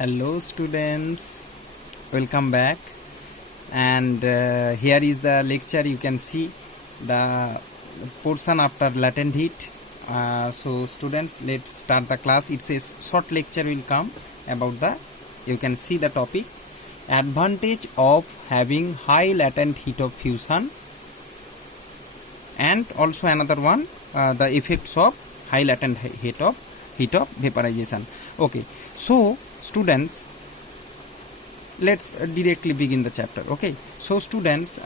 Hello students, welcome back. And here is the lecture. You can see the portion after latent heat. So students, let's start the class. It's a short lecture will come about the, you can see the topic, advantage of having high latent heat of fusion, and also another one, the effects of high latent heat of vaporization. Okay, so students, let's directly begin the chapter. Okay, so students,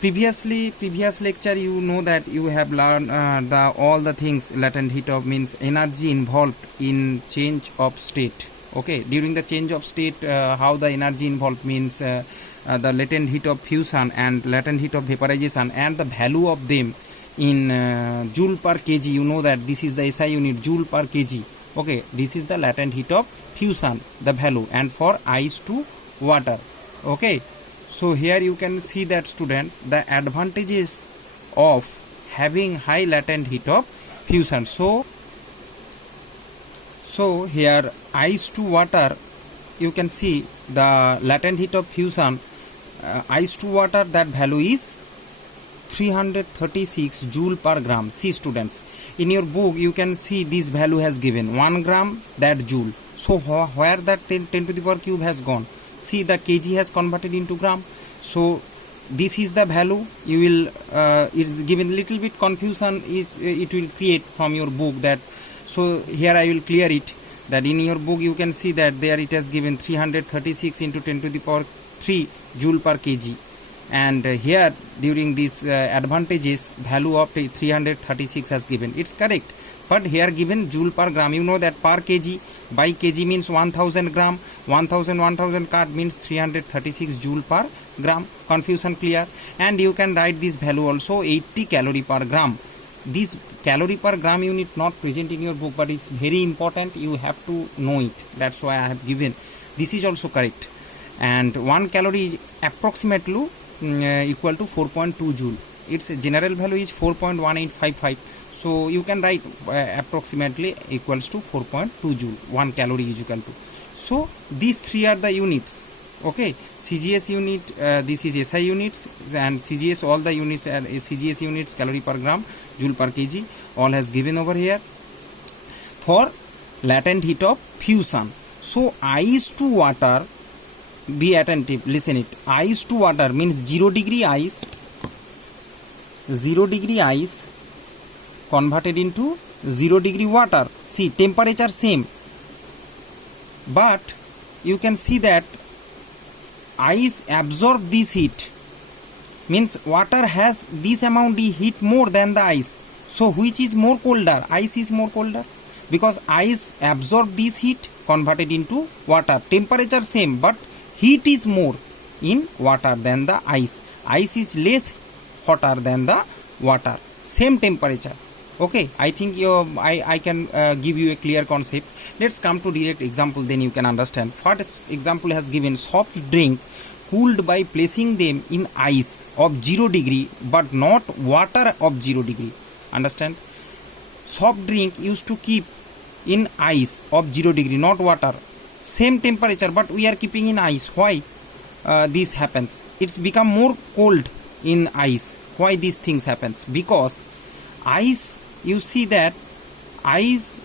previous lecture you know that you have learned all the things. Latent heat of means energy involved in change of state. Okay, during the change of state, how the energy involved means the latent heat of fusion and latent heat of vaporization, and the value of them in joule per kg. You know that this is the SI unit, joule per kg. Okay, this is the latent heat of fusion, the value, and for ice to water. Okay, so here you can see that student, the advantages of having high latent heat of fusion. So here ice to water, you can see the latent heat of fusion, ice to water, that value is 336 joule per gram. See students, in your book you can see this value has given 1 gram, that joule. So where that 10 to the power cube has gone? See, the kg has converted into gram. So this is the value. You will it's given little bit confusion, it will create from your book that. So here I will clear it, that in your book you can see that there it has given 336 into 10 to the power 3 joule per kg. And here during this advantages, value of 336 has given. It's correct, but here given joule per gram. You know that per kg, by kg means 1000 gram, 1000 cut means 336 joule per gram. Confusion clear? And you can write this value also 80 calorie per gram. This calorie per gram unit not present in your book, but it's very important, you have to know it. That's why I have given. This is also correct. And 1 calorie is approximately equal to 4.2 joule. Its general value is 4.1855. So you can write approximately equals to 4.2 joule. 1 calorie is equal to. So these three are the units. Okay, CGS unit, this is SI units, and CGS, all the units are CGS units, calorie per gram, joule per kg, all has given over here. For latent heat of fusion, so ice to water, be attentive, listen it. Ice to water means 0 degree ice converted into 0 degree water. See, temperature same, but you can see that ice absorb this heat, means water has this amount of heat more than the ice. So which is more colder? Ice is more colder, because ice absorb this heat converted into water. Temperature same, but heat is more in water than the ice. Ice is less hotter than the water. Same temperature. Okay, I think I can give you a clear concept. Let's come to direct example, then you can understand. First example has given soft drink cooled by placing them in ice of 0 degree but not water of 0 degree. Understand? Soft drink used to keep in ice of 0 degree, not water. Same temperature, but we are keeping in ice. Why this happens? It's become more cold in ice. Why these things happens? Because ice, you see that ice,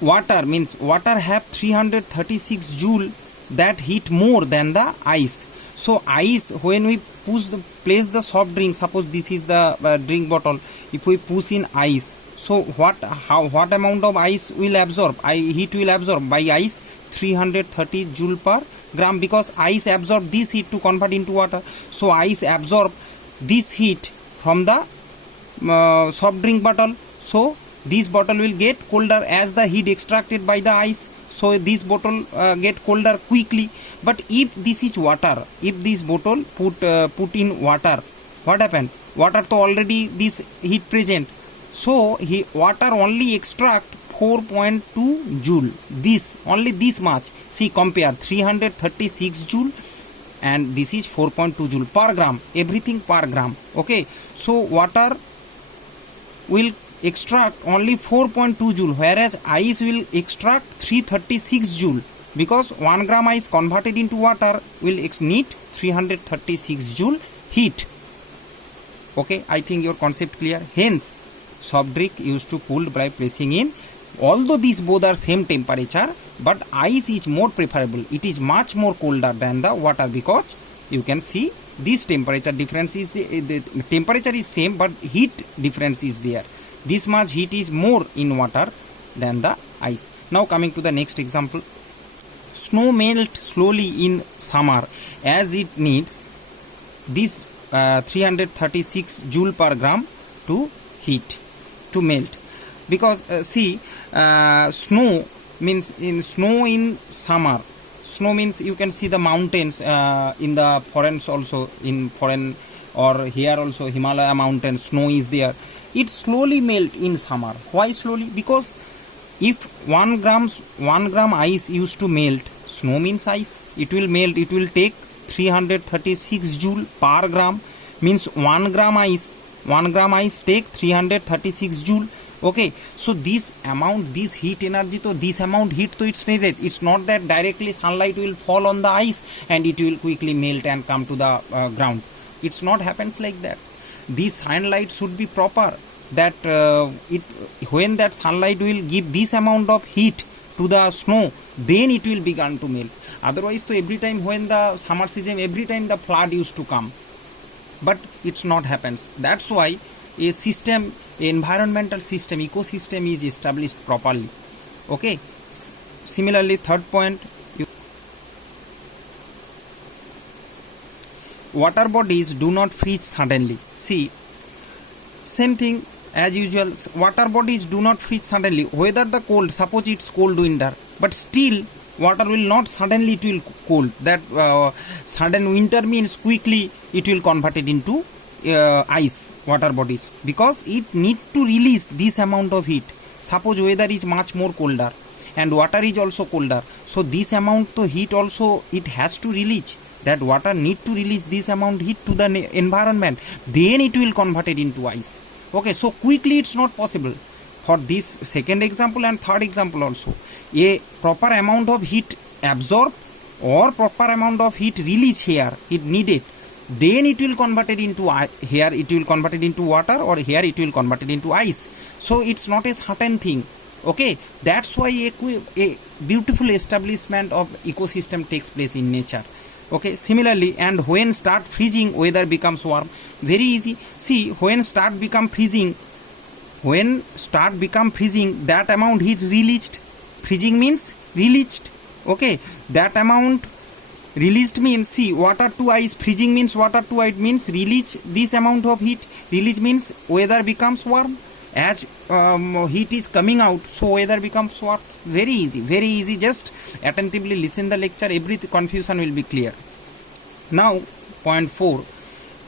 water means water have 336 joule, that heat more than the ice. So ice, when we place the soft drink, suppose this is the drink bottle, if we push in ice, so what amount of ice will absorb? Heat will absorb by ice 330 joule per gram, because ice absorb this heat to convert into water. So ice absorb this heat from the soft drink bottle. So this bottle will get colder as the heat extracted by the ice. So this bottle get colder quickly. But if this is water, if this bottle put in water, what happened? Water to already this heat present. So water only extract 4.2 joule. This only this much. See, compare 336 joule and this is 4.2 joule per gram. Everything per gram. Okay. So water will extract only 4.2 joule, whereas ice will extract 336 joule, because 1 gram ice converted into water will need 336 joule heat. Okay, I think your concept clear. Hence, soft drink used to cooled by placing in. Although these both are same temperature, but ice is more preferable. It is much more colder than the water, because you can see this temperature difference is the temperature is same, but heat difference is there. This much heat is more in water than the ice. Now coming to the next example. Snow melt slowly in summer as it needs this 336 joule per gram to heat, to melt. Because snow means in summer, snow means you can see the mountains in the foreigns also, in foreign or here also Himalaya mountain, snow is there. It slowly melt in summer. Why slowly? Because if 1 gram ice used to melt, snow means ice, it will melt, it will take 336 joule per gram, means 1 gram ice take 336 joule. Okay, so this amount, this heat energy, so this amount heat, so it's needed. It's not that directly sunlight will fall on the ice and it will quickly melt and come to the ground. It's not happens like that. This sunlight should be proper, that when that sunlight will give this amount of heat to the snow, then it will begin to melt. Otherwise, so every time when the summer season, every time the flood used to come, but it's not happens. That's why a system, environmental system, ecosystem is established properly. Okay. Similarly, third point, water bodies do not freeze suddenly. See, same thing as usual, water bodies do not freeze suddenly. Whether the cold, suppose it's cold winter, but still water will not suddenly it will cold. That sudden winter means quickly it will convert it into ice, water bodies, because it need to release this amount of heat. Suppose weather is much more colder and water is also colder, so this amount of heat also it has to release. That water need to release this amount heat to the environment, then it will convert it into ice. Okay, so quickly it's not possible. For this second example and third example also, a proper amount of heat absorb or proper amount of heat release here, it needed, then it will convert it into here it will convert it into water, or here it will convert it into ice. So it's not a certain thing. Okay, that's why a beautiful establishment of ecosystem takes place in nature. Okay, similarly, and when start freezing, weather becomes warm. Very easy. See, when start become freezing, that amount heat released. Freezing means released. Okay, that amount released means, see, water to ice, freezing means water to ice means release this amount of heat. Release means weather becomes warm. As heat is coming out, so weather becomes warm. Very easy. Just attentively listen the lecture, every confusion will be clear. Now, point 4,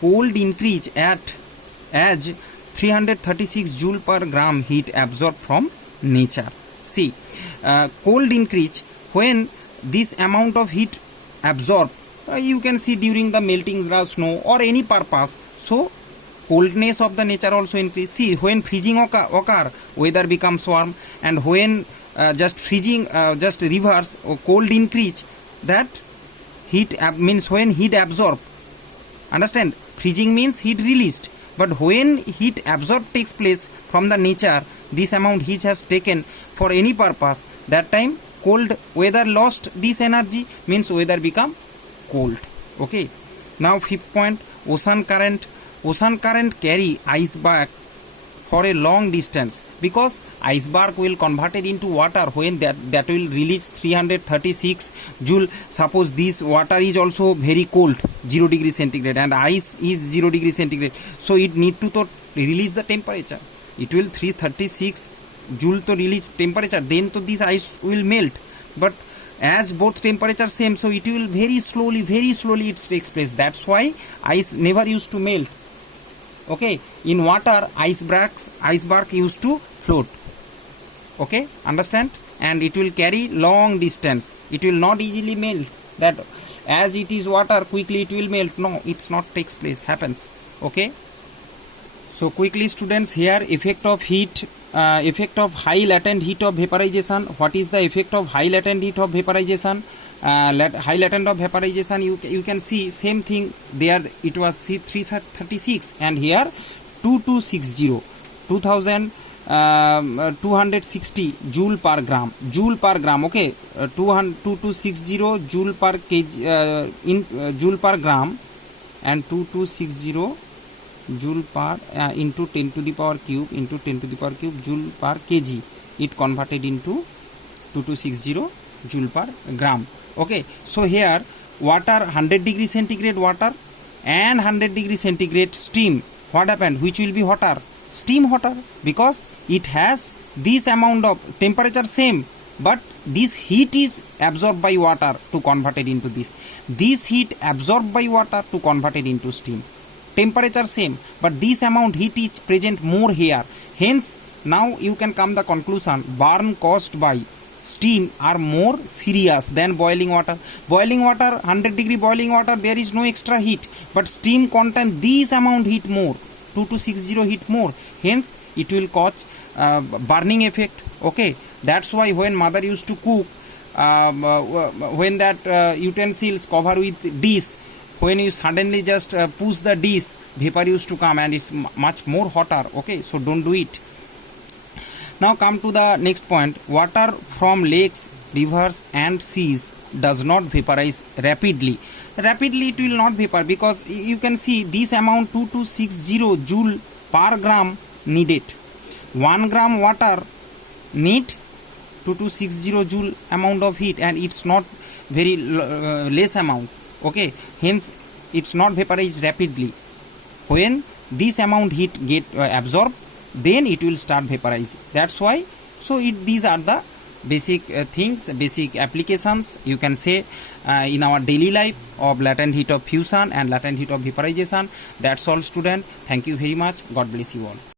cold increase as 336 joule per gram heat absorbed from nature. See, cold increase when this amount of heat absorbed, you can see during the melting of snow or any purpose, so coldness of the nature also increase. See, when freezing occur, weather becomes warm, and when just freezing, just reverse, cold increase, that heat means when heat absorb. Understand? Freezing means heat released, but when heat absorb takes place from the nature, this amount heat has taken for any purpose, that time cold weather lost this energy, means weather become cold. Okay. Now fifth point, ocean current. Ocean current carry iceberg for a long distance, because iceberg will convert it into water when that will release 336 joule. Suppose this water is also very cold, 0 degree centigrade, and ice is 0 degree centigrade, so it need to release the temperature. It will 336 joule to release temperature, then to this ice will melt. But as both temperature same, so it will very slowly it takes place. That's why ice never used to melt. Okay, in water iceberg used to float. Okay, understand? And it will carry long distance, it will not easily melt. That as it is water, quickly it will melt. No, it's not takes place, happens. Okay, So quickly students, here effect of heat, effect of high latent heat of vaporization. What is the effect of high latent heat of vaporization? High latent of vaporization, you can see same thing there. It was C336 and here 2260, 2260 joule per gram, okay. 2260 joule per kg, joule per gram, and 2260 joule per into 10 to the power cube into 10 to the power cube joule per kg, it converted into 2260 joule per gram. Okay, so here water, 100 degree centigrade water and 100 degree centigrade steam, what happened? Which will be hotter? Steam hotter, because it has this amount of temperature same, but this heat is absorbed by water to convert it into this heat absorbed by water to convert it into steam. Temperature same, but this amount heat is present more here. Hence now you can come the conclusion, burn caused by steam are more serious than boiling water. Boiling water, 100 degree boiling water, there is no extra heat, but steam contain this amount heat more, 2260 heat more, hence it will cause burning effect. Okay, that's why when mother used to cook, when that utensils cover with dish, when you suddenly just push the dish, vapor used to come and it's much more hotter. Okay, so don't do it. Now come to the next point. Water from lakes, rivers and seas does not vaporize rapidly. Rapidly it will not vapor, because you can see this amount 2260 joule per gram needed. 1 gram water need 2260 joule amount of heat, and it's not very less amount. Okay, hence it's not vaporized rapidly. When this amount heat get absorbed, then it will start vaporizing. That's why, so these are the basic things, basic applications you can say in our daily life of latent heat of fusion and latent heat of vaporization. That's all student. Thank you very much. God bless you all.